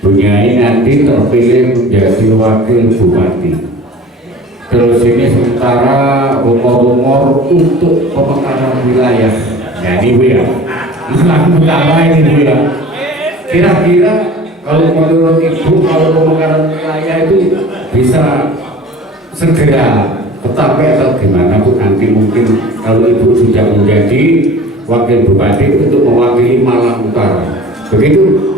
Bunyai nanti terpilih menjadi wakil bupati. Terus ini sementara umur-umur untuk pemekaran wilayah. Ya ini Bu ya. Utama ini Bu ya. Kira-kira kalau menurut Ibu, kalau pemekaran wilayah itu bisa segera tercapai atau gimana Bu? Nanti mungkin kalau Ibu sudah menjadi wakil bupati untuk mewakili Malang Utara. Begitu?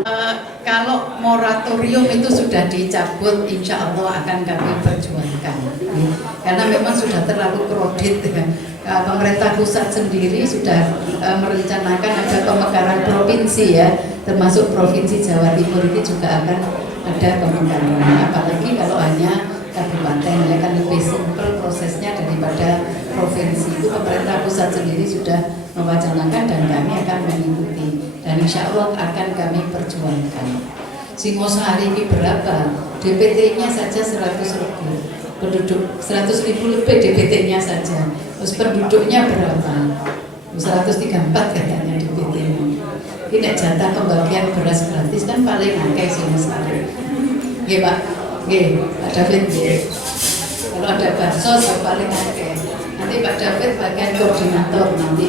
Kalau moratorium itu sudah dicabut, insya Allah akan kami perjuangkan. Karena memang sudah terlalu kredit. Pemerintah pusat sendiri sudah merencanakan ada pemekaran provinsi ya, termasuk provinsi Jawa Timur ini juga akan ada pemekaran. Apalagi kalau hanya kabupaten, ya kan lebih simpel prosesnya daripada provinsi. Itu pemerintah pusat sendiri sudah mewacanakan dan kami akan mengikuti. Dan insya Allah akan kami perjuangkan. Singosari ini berapa? DPT-nya saja 100 ribu penduduk, 100 ribu lebih DPT-nya saja. Terus penduduknya berapa? 134 katanya DPT-nya. Ini jatah pembagian beras gratis kan paling angkai Singosari. Oke Pak, oke Pak David. Kalau ada bansos ya paling angkai. Nanti Pak David bagian koordinator nanti.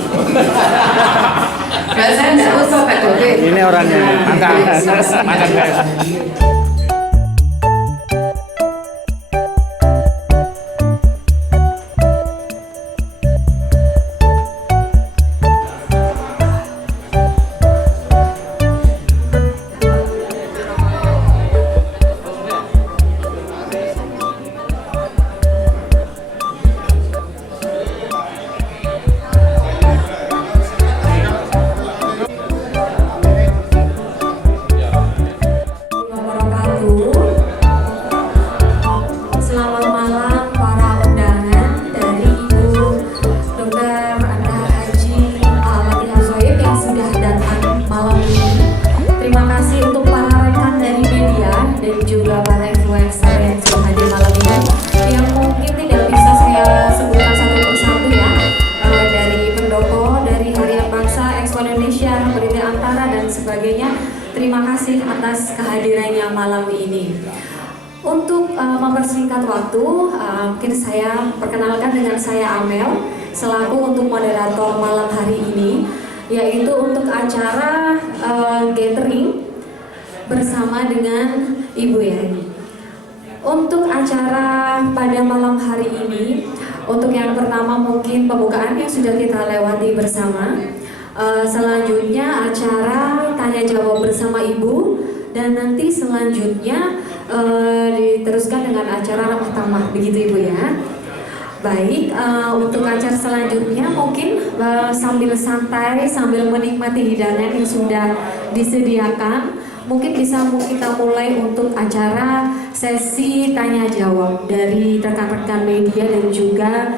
Saya nggak usah Pak David. Ini orangnya, makan guys. Terima kasih atas kehadirannya malam ini. Untuk mempersingkat waktu, mungkin saya perkenalkan dengan saya Amel selaku untuk moderator malam hari ini, yaitu untuk acara gathering bersama dengan Ibu Yani. Untuk acara pada malam hari ini, untuk yang pertama mungkin pembukaan yang sudah kita lewati bersama. Selanjutnya acara tanya jawab bersama Ibu, dan nanti selanjutnya diteruskan dengan acara ramah tamah, begitu Ibu ya. Baik, untuk acara selanjutnya mungkin sambil santai, sambil menikmati hidangan yang sudah disediakan, mungkin bisa kita mulai untuk acara sesi tanya jawab dari rekan-rekan media dan juga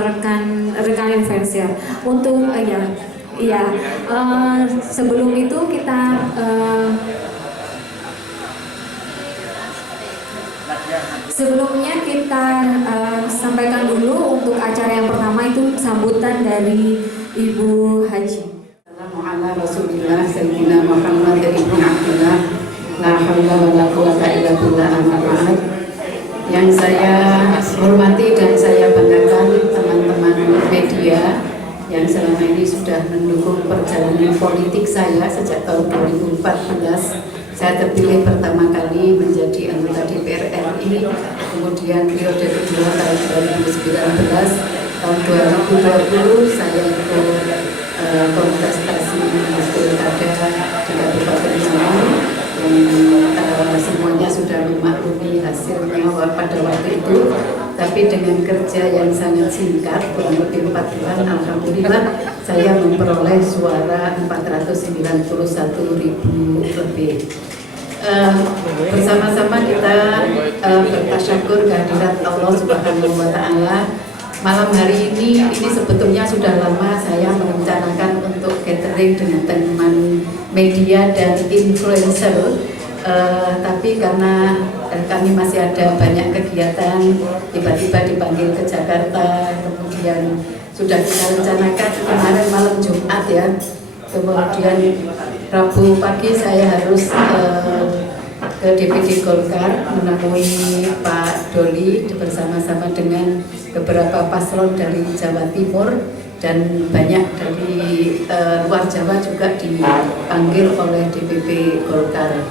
rekan influencer. Untuk sebelum itu kita sebelumnya kita sampaikan dulu untuk acara yang pertama itu sambutan dari Ibu Haji. Assalamualaikum Rasulillah Sayyidina Muhammad ibn Abdullah la haula wa la quwwata illa billah al-aliyyil. Yang saya hormati dan saya banggakan teman-teman media yang selama ini sudah mendukung perjalanan politik saya sejak tahun 2014. Saya terpilih pertama kali menjadi anggota DPR RI, kemudian periode kedua tahun 2019, tahun 2020 saya ikut kontestasi pilkada di Kabupaten Malang, yang semuanya sudah memaklumi hasilnya pada waktu itu. Tapi dengan kerja yang sangat singkat, kurang lebih 4 bulan, alhamdulillah saya memperoleh suara 491.000 lebih. Bersama-sama kita bertasyakur kehadirat Allah Subhanahu wa Ta'ala. Malam hari ini sebetulnya sudah lama saya merencanakan untuk gathering dengan teman media dan influencer. Tapi karena kami masih ada banyak kegiatan, tiba-tiba dipanggil ke Jakarta, kemudian sudah kita rencanakan kemarin malam Jumat ya, kemudian Rabu pagi saya harus ke DPD Golkar menemui Pak Doli bersama-sama dengan beberapa paslon dari Jawa Timur dan banyak dari luar Jawa juga dipanggil oleh DPP Golkar.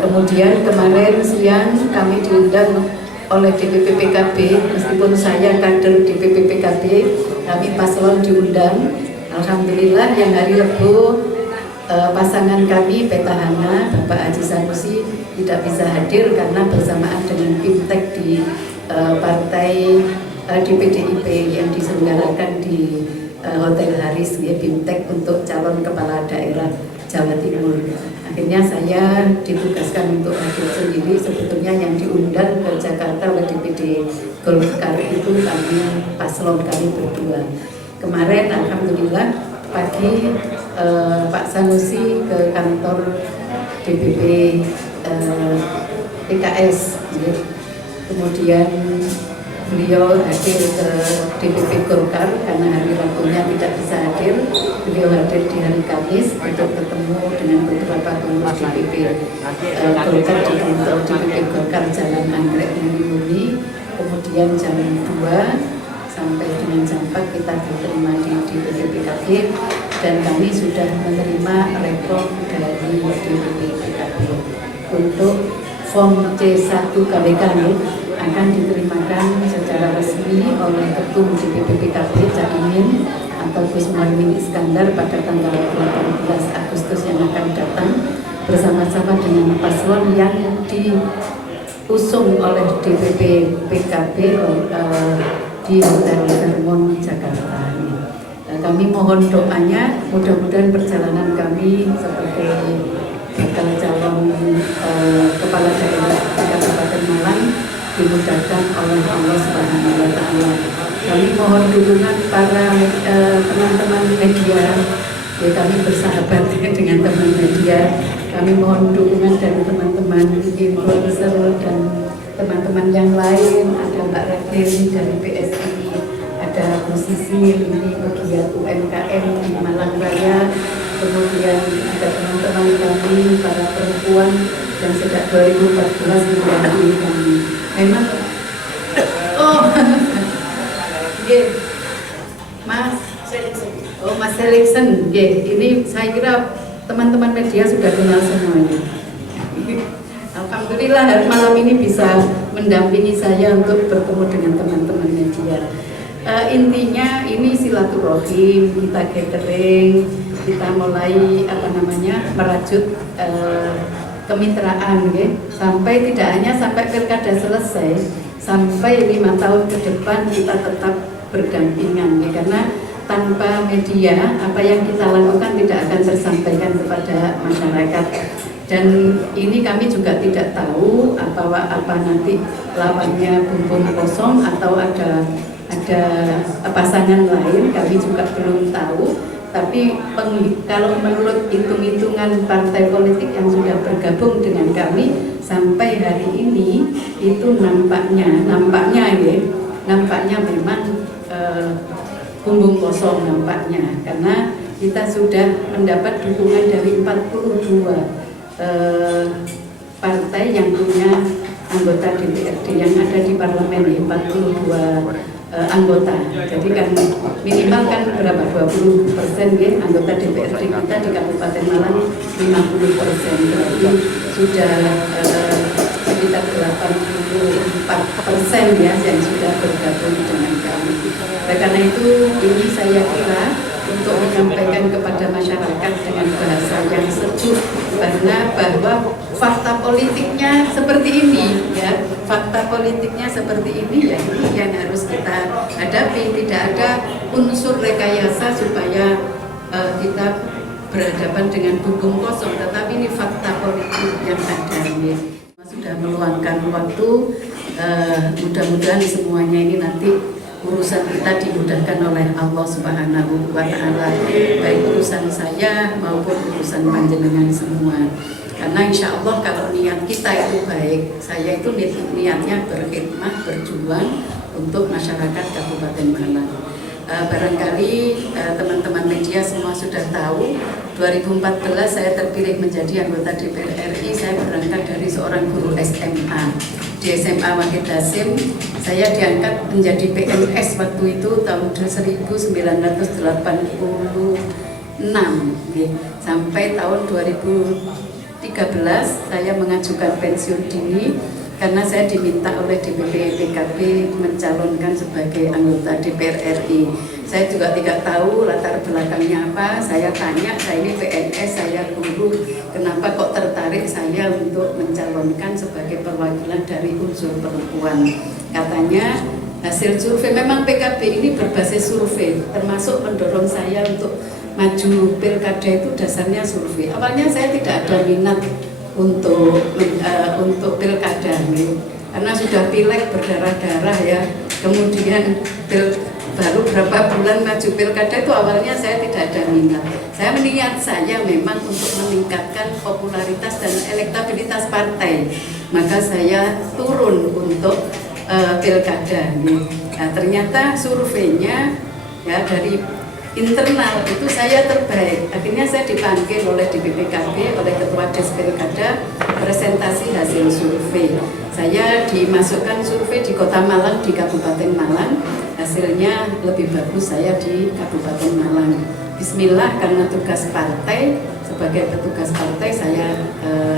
Kemudian kemarin siang kami diundang oleh DPP PKB, meskipun saya kader DPP PKB, kami paslon diundang. Alhamdulillah yang hari Rabu pasangan kami petahana Bapak Haji Sanusi tidak bisa hadir karena bersamaan dengan Bimtek di partai di PDIP yang diselenggarakan di Hotel Haris ya, Bimtek untuk calon kepala daerah Jawa Timur. Akhirnya saya ditugaskan untuk hadir sendiri. Sebetulnya yang diundang ke Jakarta oleh DPD Golkar itu kami paslon kami berdua. Kemarin alhamdulillah pagi Pak Sanusi ke kantor DPP PKS, ya. Kemudian beliau hadir ke DPP Golkar karena hari Rabunya tidak bisa hadir. Beliau hadir di hari Kamis untuk ketemu dengan beberapa pengurus DPP Golkar di kantor DPP Golkar Jalan Anggrek Muni. Kemudian jam 2 sampai dengan jam 4 kita diterima di DPP PKB dan kami sudah menerima rekor dari DPP PKB untuk form C1 KBK akan diterimakan secara resmi oleh Ketum DPP PKB Caimin atau Gus Muhaimin Iskandar pada tanggal 18 Agustus yang akan datang bersama-sama dengan paslon yang diusung oleh DPP PKB di Hotel Fairmont Jakarta. Kami mohon doanya, mudah-mudahan perjalanan kami sebagai bakal calon kepala daerah di Kabupaten Malang dimudahkan oleh Allah Subhanahu wa Ta'ala. Kami mohon dukungan para teman-teman media. Ya, kami bersahabat dengan teman media. Kami mohon dukungan dari teman-teman influencer dan teman-teman yang lain. Ada Mbak Raden dari PSI, ada musisi ini pegiat UMKM di Malang Raya, kemudian ada teman-teman kami para perempuan yang sejak 2014 mendampingi kami. Memang, Mas Seliksen, ini saya kira teman-teman media sudah kenal semuanya. Alhamdulillah malam ini bisa mendampingi saya untuk bertemu dengan teman-teman media. Intinya ini silaturahim, kita gathering, kita mulai merajut kemitraan, ya. Sampai tidak hanya sampai pilkada selesai, sampai 5 tahun ke depan kita tetap berdampingan, ya. Karena tanpa media apa yang kita lakukan tidak akan tersampaikan kepada masyarakat. Dan ini kami juga tidak tahu apa nanti lawannya bumbung kosong atau ada pasangan lain, kami juga belum tahu. Tapi kalau menurut hitung-hitungan partai politik yang sudah bergabung dengan kami sampai hari ini itu nampaknya memang bumbung kosong nampaknya, karena kita sudah mendapat dukungan dari 42 partai yang punya anggota DPRD yang ada di parlemen, 42 anggota. Jadi kan minimal kan berapa 20% ya anggota DPRD kita di Kabupaten Malang 50%, berarti sudah sekitar 84% ya yang sudah bergabung dengan kami. Nah, karena itu ini saya kira untuk menyampaikan kepada masyarakat dengan bahasa yang sejuk, karena bahwa fakta politiknya seperti ini, ya, fakta politiknya seperti ini, ya, ini yang harus kita hadapi. Tidak ada unsur rekayasa supaya kita berhadapan dengan bumbung kosong, tetapi ini fakta politik yang ada. Ya. Sudah meluangkan waktu, mudah-mudahan semuanya ini nanti urusan kita dimudahkan oleh Allah Subhanahu wa Ta'ala, baik urusan saya maupun urusan panjenengan semua. Karena insya Allah kalau niat kita itu baik, saya itu niatnya berkhidmat, berjuang untuk masyarakat Kabupaten Malang. Barangkali teman-teman media semua sudah tahu, 2014 saya terpilih menjadi anggota DPR RI. Saya berangkat dari seorang guru SMA. Di SMA Wahid Hasim, saya diangkat menjadi PNS waktu itu tahun 1986 sampai tahun 2013 saya mengajukan pensiun dini karena saya diminta oleh DPP PKB mencalonkan sebagai anggota DPR RI. Saya juga tidak tahu latar belakangnya apa. Saya tanya, saya ini PNS, saya guru, kenapa kok tertarik saya untuk mencalonkan sebagai perwakilan dari unsur perempuan. Katanya hasil survei, memang PKB ini berbasis survei, termasuk mendorong saya untuk maju pilkada itu dasarnya survei. Awalnya saya tidak ada minat untuk pilkada karena sudah pileg berdarah-darah ya. Kemudian baru berapa bulan maju pilkada itu awalnya saya tidak ada minat. Saya niat saya memang untuk meningkatkan popularitas dan elektabilitas partai. Maka saya turun untuk pilkada. Nah, ternyata surveinya ya dari internal itu saya terbaik. Akhirnya saya dipanggil oleh DPPKB, oleh Ketua Des Pilkada, presentasi hasil survei. Saya dimasukkan survei di Kota Malang, di Kabupaten Malang. Hasilnya lebih bagus saya di Kabupaten Malang. Bismillah, karena tugas partai, sebagai petugas partai saya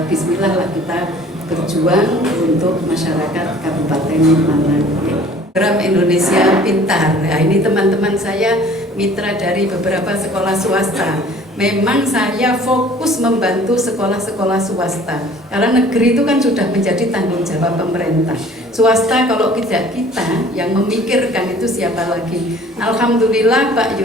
bismillah lah kita berjuang untuk masyarakat Kabupaten Malang. Program Indonesia Pintar. Nah, ini teman-teman saya mitra dari beberapa sekolah swasta. Memang saya fokus membantu sekolah-sekolah swasta. Karena negeri itu kan sudah menjadi tanggung jawab pemerintah. Swasta kalau tidak kita yang memikirkan itu siapa lagi? Alhamdulillah Pak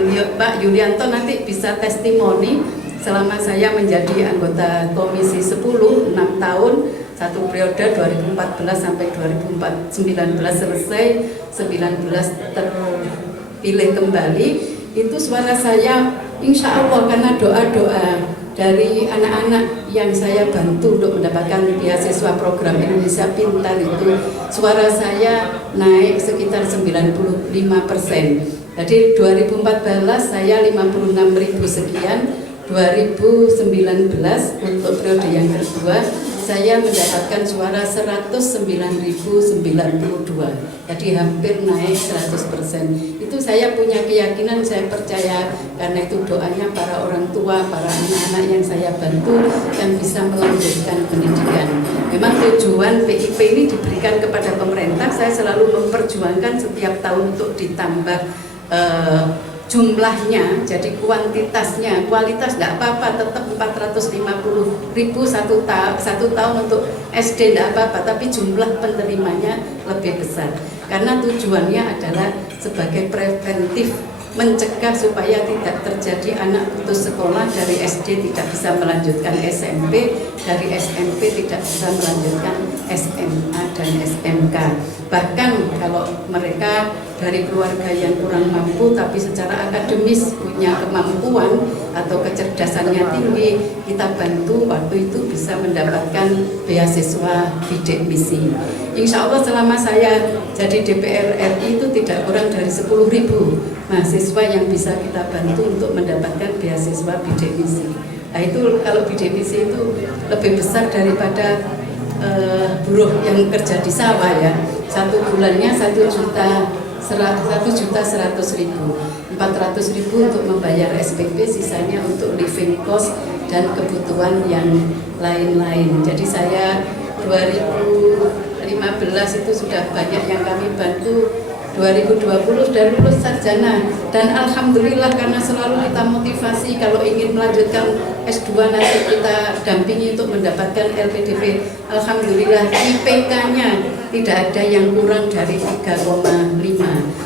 Yulianto nanti bisa testimoni selama saya menjadi anggota Komisi 10 6 tahun. Satu periode 2014 sampai 2019 selesai, 19 terpilih kembali. Itu suara saya insya Allah karena doa-doa dari anak-anak yang saya bantu untuk mendapatkan beasiswa program Indonesia Pintar itu, suara saya naik sekitar 95%. Jadi 2014 saya 56.000 sekian, 2019 untuk periode yang kedua saya mendapatkan suara 109.092, jadi hampir naik 100%. Itu saya punya keyakinan, saya percaya karena itu doanya para orang tua, para anak-anak yang saya bantu yang bisa melanjutkan pendidikan. Memang tujuan PIP ini diberikan kepada pemerintah, saya selalu memperjuangkan setiap tahun untuk ditambah jumlahnya, jadi kuantitasnya, kualitas tidak apa-apa, tetap 450.000 satu tahun untuk SD tidak apa-apa, tapi jumlah penerimanya lebih besar. Karena tujuannya adalah sebagai preventif, mencegah supaya tidak terjadi anak putus sekolah dari SD tidak bisa melanjutkan SMP, dari SMP tidak bisa melanjutkan SMA dan SMK. Bahkan kalau mereka dari keluarga yang kurang mampu tapi secara akademis punya kemampuan atau kecerdasannya tinggi, kita bantu waktu itu bisa mendapatkan beasiswa bidik misi. Insya Allah selama saya jadi DPR RI itu tidak kurang dari 10.000 mahasiswa yang bisa kita bantu untuk mendapatkan beasiswa bidik misi. Nah itu kalau bidik misi itu lebih besar daripada buruh yang kerja di sawah ya. Satu bulannya 1.100.000, 400.000 untuk membayar SPP, sisanya untuk living cost dan kebutuhan yang lain-lain. Jadi saya 2015 itu sudah banyak yang kami bantu. 2020 sudah lulus sarjana dan alhamdulillah karena selalu kita motivasi kalau ingin melanjutkan S2 nanti kita dampingi untuk mendapatkan LPDP. Alhamdulillah IPK-nya tidak ada yang kurang dari 3,5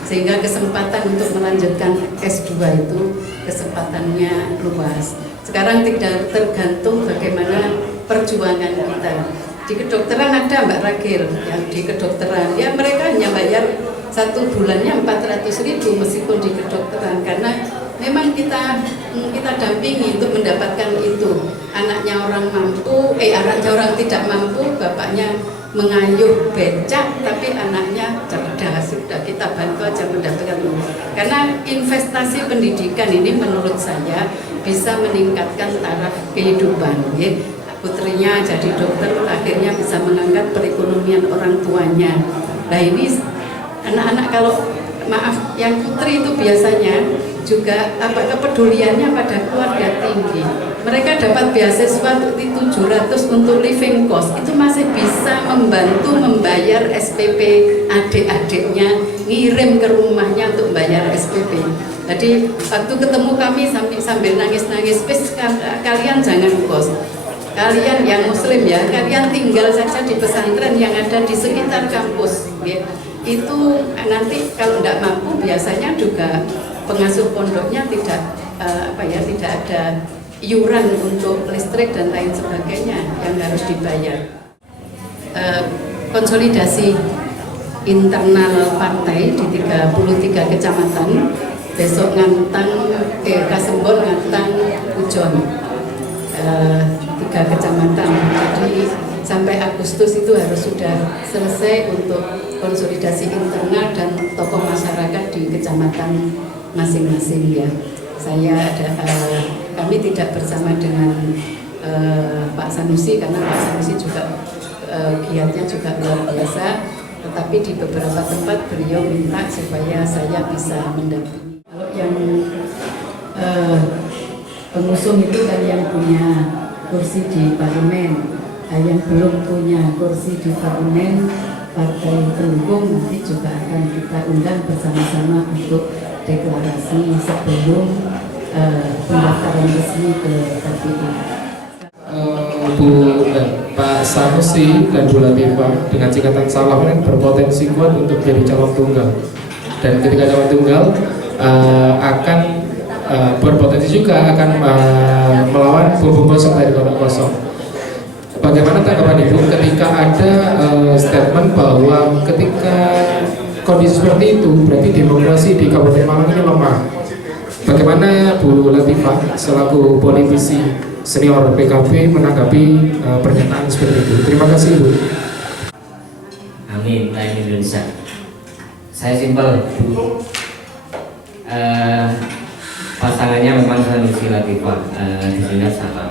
sehingga kesempatan untuk melanjutkan S2 itu kesempatannya luas. Sekarang tidak tergantung bagaimana perjuangan kita. Di kedokteran ada Mbak Ragil yang di kedokteran, ya mereka hanya bayar satu bulannya 400.000 meskipun di kedokteran karena memang kita dampingi untuk mendapatkan itu. Anaknya orang mampu, anaknya orang tidak mampu, bapaknya mengayuh becak tapi anaknya cerdas, sudah kita bantu aja mendapatkan lulus. Karena investasi pendidikan ini menurut saya bisa meningkatkan taraf kehidupan ya. Putrinya jadi dokter akhirnya bisa mengangkat perekonomian orang tuanya. Nah ini anak-anak kalau maaf yang putri itu biasanya juga kepeduliannya pada keluarga tinggi. Mereka dapat beasiswa itu 700 untuk living cost, itu masih bisa membantu membayar SPP adik-adiknya, ngirim ke rumahnya untuk membayar SPP. Jadi waktu ketemu kami sambil nangis-nangis, kalian jangan kos, kalian yang muslim ya, kalian tinggal saja di pesantren yang ada di sekitar kampus ya. Itu nanti kalau tidak mampu biasanya juga pengasuh pondoknya tidak tidak ada iuran untuk listrik dan lain sebagainya yang harus dibayar. Konsolidasi internal partai di 33 kecamatan, besok Ngantang, Kasembon, Ngantang, Pujon, 3 kecamatan. Jadi sampai Agustus itu harus sudah selesai untuk konsolidasi internal dan tokoh masyarakat di kecamatan masing-masing ya. Kami tidak bersama dengan Pak Sanusi karena Pak Sanusi juga giatnya juga luar biasa, tetapi di beberapa tempat beliau minta supaya saya bisa mendampingi. Kalau yang pengusung itu kan yang punya kursi di parlemen, yang belum punya kursi di parlemen, partai pendukung nanti juga akan kita undang bersama-sama untuk deklarasi sebelum pendaftaran resmi ke KPU. Bu dan Pak Sanusi dan Bu Latifah dengan singkatan salam kan berpotensi kuat untuk jadi calon tunggal, dan ketika calon tunggal akan berpotensi juga akan melawan kubu kosong dari kota kosong. Bagaimana tanggapan Ibu ketika ada statement bahwa ketika kondisi seperti itu berarti demokrasi di Kabupaten Malang ini lemah? Bagaimana Bu Latifah selaku politisi senior PKB menanggapi pernyataan seperti itu? Terima kasih Bu. Amin, Rakyat Indonesia. Saya simpel Bu. Pasangannya memang Sanusi Latifah di sini sama.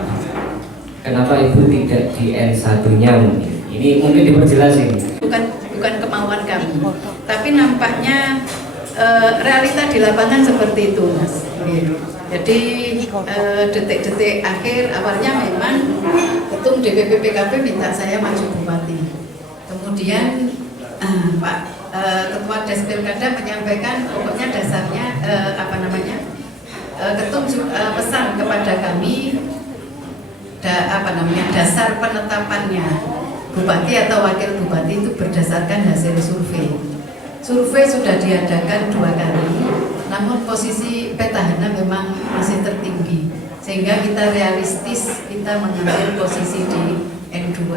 Kenapa Ibu tidak di N1-nya mungkin? Ini mungkin diperjelas ini. Bukan kemauan kami, tapi nampaknya realita di lapangan seperti itu, Mas. Jadi detik-detik akhir awalnya memang ketum DPP PKB minta saya maju bupati. Kemudian Pak Ketua Des Pilkada menyampaikan pokoknya dasarnya ketum pesan kepada kami dasar penetapannya bupati atau wakil bupati itu berdasarkan hasil survei. Survei sudah diadakan 2 kali, namun posisi petahana memang masih tertinggi, sehingga kita realistis kita mengambil posisi di N2.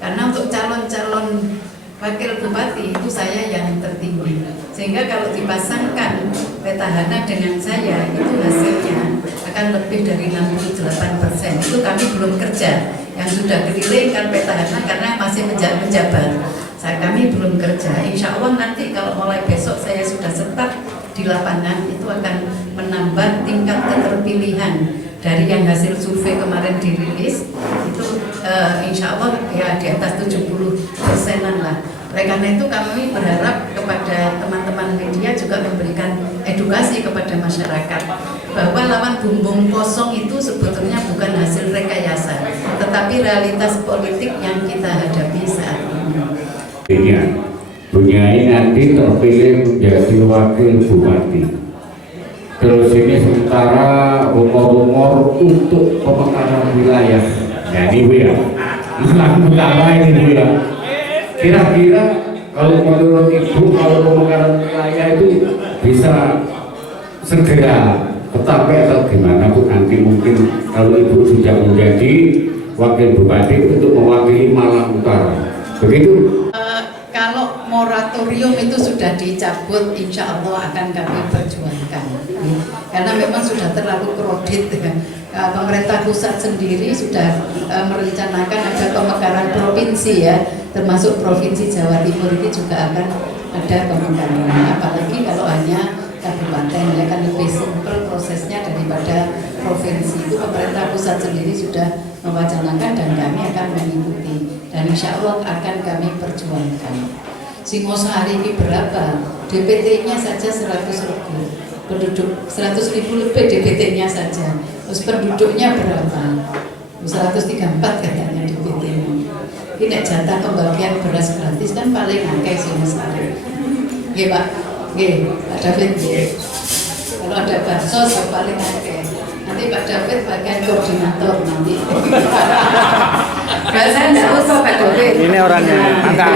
Karena untuk calon-calon wakil bupati itu saya yang tertinggi, sehingga kalau dipasangkan petahana dengan saya itu hasilnya akan lebih dari 68%. Itu kami belum kerja, yang sudah keliling kan petahana karena masih menjabat. Kami belum kerja. Insya Allah nanti kalau mulai besok saya sudah start di lapangan, itu akan menambah tingkat keterpilihan dari yang hasil survei kemarin dirilis itu insya Allah ya di atas 70%-an lah. Oleh karena itu kami berharap kepada teman-teman media juga memberikan edukasi kepada masyarakat bahwa lawan bumbung kosong itu sebetulnya bukan hasil rekayasa, tetapi realitas politik yang kita hadapi saat ini. Bunyai nanti terpilih menjadi wakil bupati. Terus ini sementara rumor-rumor untuk pemekaran wilayah. Nah ini ya, utama ini ya. Kira-kira kalau menurut Ibu, kalau pemekaran wilayah itu bisa segera tercapai atau gimana Bu? Nanti mungkin kalau Ibu sudah menjadi wakil bupati untuk mewakili Malang Utara, begitu? Kalau moratorium itu sudah dicabut, insya Allah akan kami perjuangkan. Karena memang sudah terlalu kredit. Pemerintah pusat sendiri sudah merencanakan ada pemekaran provinsi. provinsi ya, termasuk Provinsi Jawa Timur ini juga akan ada pemekaran. Apalagi kalau hanya kabupaten ya kan lebih simpel prosesnya daripada provinsi. Itu pemerintah pusat sendiri sudah mewacanakan dan kami akan mengikuti dan insya Allah akan kami perjuangkan. Singosari ini berapa? DPT-nya saja 100 lebih, penduduk 100.000 lebih DPT-nya saja. Terus penduduknya berapa? 134 katanya DPT-nya. Ini jatah pembagian beras gratis kan paling akeh Singosari. Nggih Pak, nggih Pak David nggih. Kalau ada bansos yang paling akeh. Nanti Pak David bagian koordinator nanti. Saya tidak usah Pak David. Ini orangnya, mantan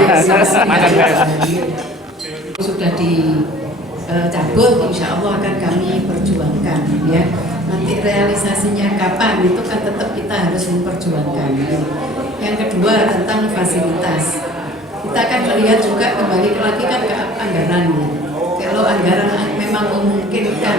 sudah dicabut, insya Allah akan kami perjuangkan ya. Nanti realisasinya kapan itu kan tetap kita harus memperjuangkan. Yang kedua tentang fasilitas. Kita akan melihat juga kembali lagi kan ke anggaran ya. Kalau anggaran memang memungkinkan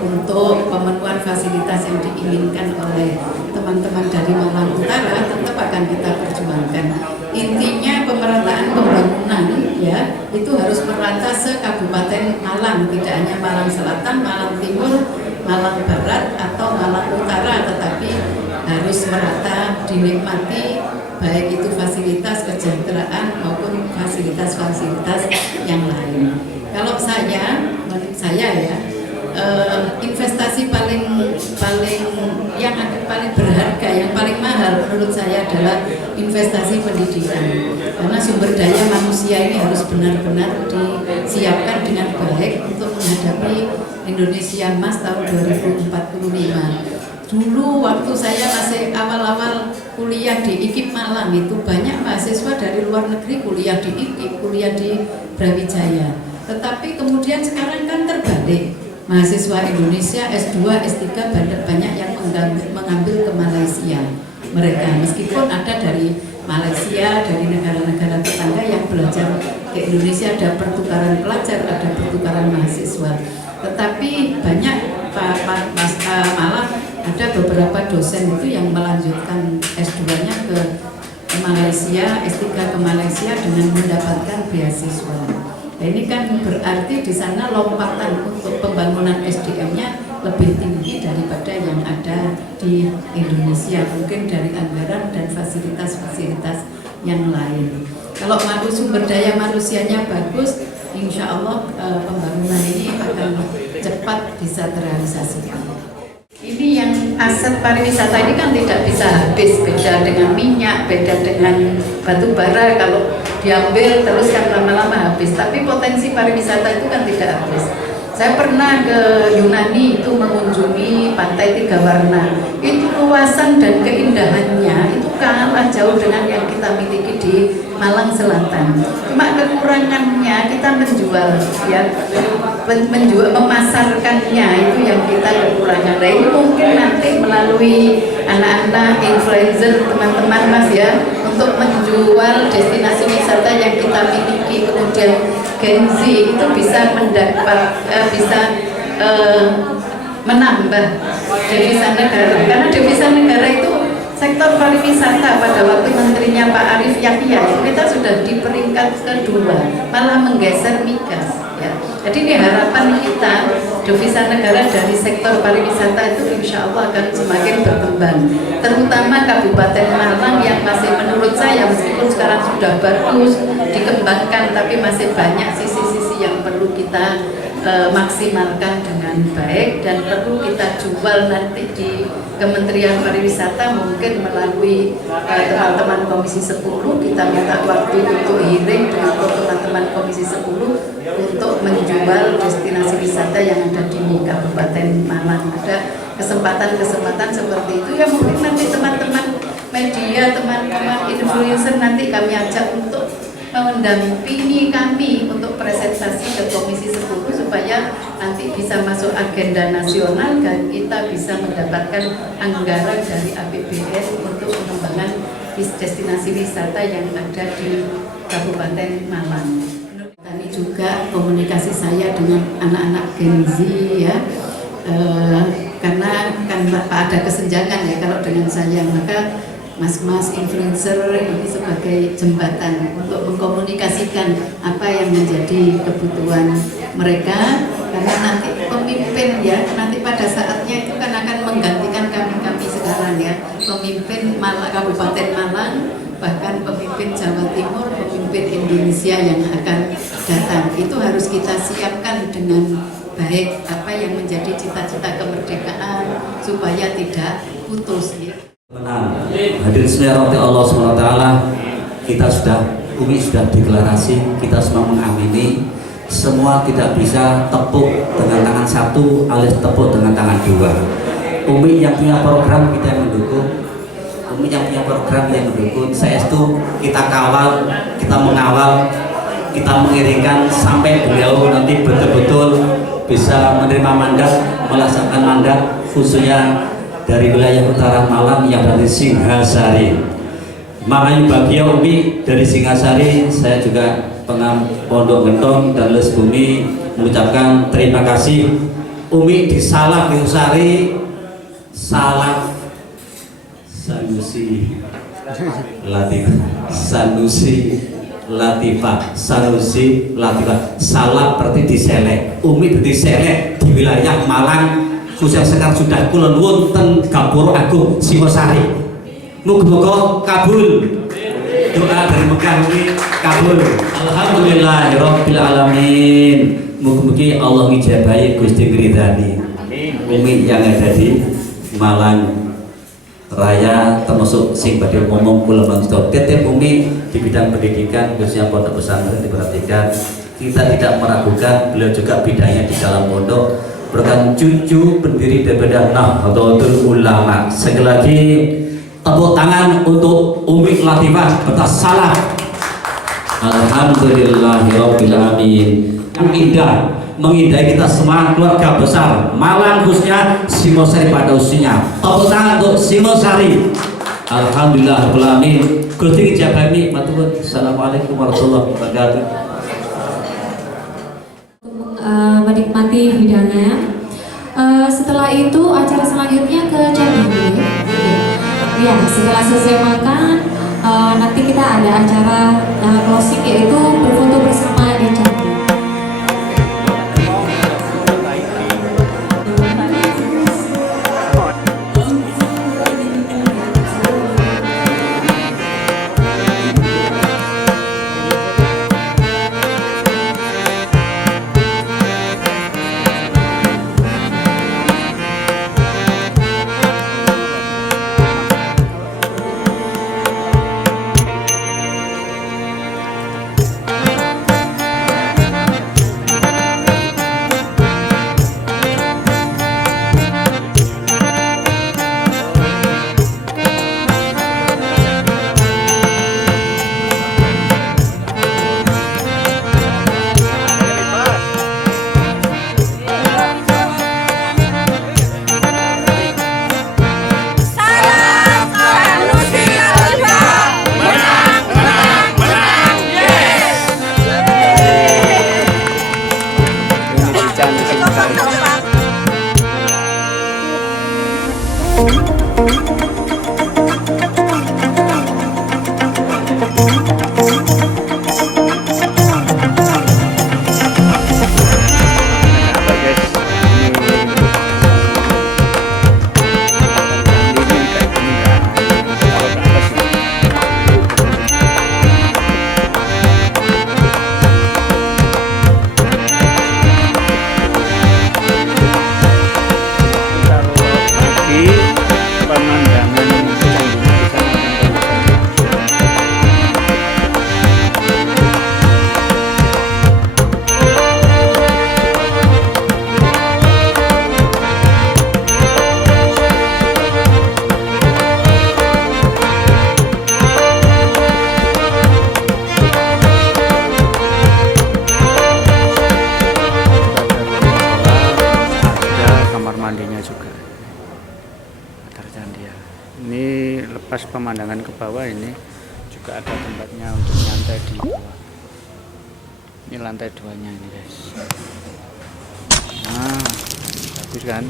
untuk pemenuhan fasilitas yang diinginkan oleh teman-teman dari Malang Utara, tetap akan kita perjuangkan. Intinya pemerataan pembangunan ya itu harus merata se Kabupaten Malang, tidak hanya Malang Selatan, Malang Timur, Malang Barat atau Malang Utara, tetapi harus merata dinikmati baik itu fasilitas kesejahteraan maupun fasilitas-fasilitas yang lain. Kalau saya ya investasi paling berharga, yang paling mahal menurut saya adalah investasi pendidikan, karena sumber daya manusia ini harus benar-benar disiapkan dengan baik untuk menghadapi Indonesia Emas tahun 2045. Dulu waktu saya masih awal-awal kuliah di IKIP Malang itu banyak mahasiswa dari luar negeri kuliah di IKIP, kuliah di Brawijaya. Tetapi kemudian sekarang kan terbalik. Mahasiswa Indonesia S2, S3 banyak yang mengambil ke Malaysia. Mereka meskipun ada dari Malaysia, dari negara-negara tetangga yang belajar ke Indonesia, ada pertukaran pelajar, ada pertukaran mahasiswa. Tetapi banyak malah ada beberapa dosen itu yang melanjutkan S2-nya ke Malaysia, S3 ke Malaysia dengan mendapatkan beasiswa. Nah, ini kan berarti di sana lompatan untuk pembangunan SDM-nya lebih tinggi daripada yang ada di Indonesia, mungkin dari anggaran dan fasilitas-fasilitas yang lain. Kalau sumber daya manusianya bagus, insya Allah pembangunan ini akan cepat bisa terrealisasikan. Ini yang aset pariwisata ini kan tidak bisa habis, beda dengan minyak, beda dengan batu bara. Kalau diambil terus kan lama-lama habis, tapi potensi pariwisata itu kan tidak habis. Saya pernah ke Yunani itu mengunjungi Pantai Tiga Warna. Itu luasan dan keindahannya itu kalah jauh dengan yang kita miliki di Malang Selatan. Cuma kekurangannya kita menjual, ya, memasarkannya itu yang kita kekurangan. Nah, ini mungkin nanti melalui anak-anak influencer teman-teman Mas ya, untuk menjual destinasi wisata yang kita miliki, kemudian Gen Z itu bisa menambah devisa negara, karena devisa negara itu sektor pariwisata pada waktu menterinya Pak Arief Yahya kita sudah di peringkat kedua, malah menggeser migas ya. Jadi ini harapan kita, devisa negara dari sektor pariwisata itu insya Allah akan semakin berkembang, terutama Kabupaten Malang yang masih menurut saya meskipun sekarang sudah bagus dikembangkan, tapi masih banyak sisi-sisi yang perlu kita maksimalkan dengan baik dan perlu kita jual nanti di Kementerian Pariwisata, mungkin melalui teman-teman Komisi 10 kita minta waktu untuk hearing dengan teman-teman Komisi 10 untuk menjual destinasi wisata yang ada di Kabupaten Malang. Ada kesempatan-kesempatan seperti itu ya, mungkin nanti teman-teman media, teman-teman influencer nanti kami ajak untuk mendampingi kami untuk presentasi ke Komisi 10 supaya nanti bisa masuk agenda nasional dan kita bisa mendapatkan anggaran dari APBN untuk pengembangan destinasi wisata yang ada di Kabupaten Malang. Tadi juga komunikasi saya dengan anak-anak Gen Z ya, karena kan ada kesenjangan ya kalau dengan saya, maka mas-mas influencer ini sebagai jembatan untuk mengkomunikasikan apa yang menjadi kebutuhan mereka, karena nanti pemimpin ya, nanti pada saatnya itu kan akan menggantikan kami sekarang ya, pemimpin Kabupaten Malang, bahkan pemimpin Jawa Timur, pemimpin Indonesia yang akan datang. Itu harus kita siapkan dengan baik apa yang menjadi cita-cita kemerdekaan supaya tidak putus ya. Hadirin sekalian Allah SWT, kita Umi sudah deklarasi, kita semua mengamini. Semua tidak bisa tepuk dengan tangan satu alias tepuk dengan tangan dua. Umi yang punya program kita yang mendukung, Umi yang punya program yang mendukung. Saya itu kita kawal, kita mengawal, kita mengiringkan sampai beliau nanti betul-betul bisa menerima mandat, melaksanakan mandat khususnya dari wilayah utara Malang yang dari Singhasari. Makanya bagi Umi dari Singhasari, saya juga Pondok Gentong dan Les Bumi mengucapkan terima kasih. Umi di Salaf Singhasari, Salaf Sanusi Latifah, Sanusi Latifah, Sanusi Latifah. Salaf berarti diselek, Umi berarti selek di wilayah Malang, khususnya sekarang sudah kulon wonten Gapura Agung Singosari. Muga-muga kabul doa dari Mekah ini kabul. Alhamdulillahirabbil alamin. Muga-muga Allah ngijabahi Gusti ngridani. Umi yang ada di Malang Raya termasuk sing badhe ngomong kula manungsa tetep Umi di bidang pendidikan khususnya pondok pesantren diperhatikan. Kita tidak meragukan beliau juga bidangnya di dalam pondok, merupakan cucu pendiri daripada Nahdlatul Ulama. Sekali lagi tepuk tangan untuk Umi Latifah betas Salaf. Alhamdulillahirabbil alamin. Mengindai kita semua keluarga besar Malang khususnya Singosari pada usianya. Tepuk tangan untuk Singosari. Alhamdulillahirabbil alamin. Gusti Jabami matur. Assalamualaikum warahmatullahi wabarakatuh. Menikmati hidangannya. Setelah itu acara selanjutnya ke Candi. Ya, setelah selesai makan, nanti kita ada acara closing yaitu berfoto bersama di Candi. Pas pemandangan ke bawah ini juga ada tempatnya untuk nyantai di bawah. Ini lantai 2-nya ini guys. Nah, bagus kan?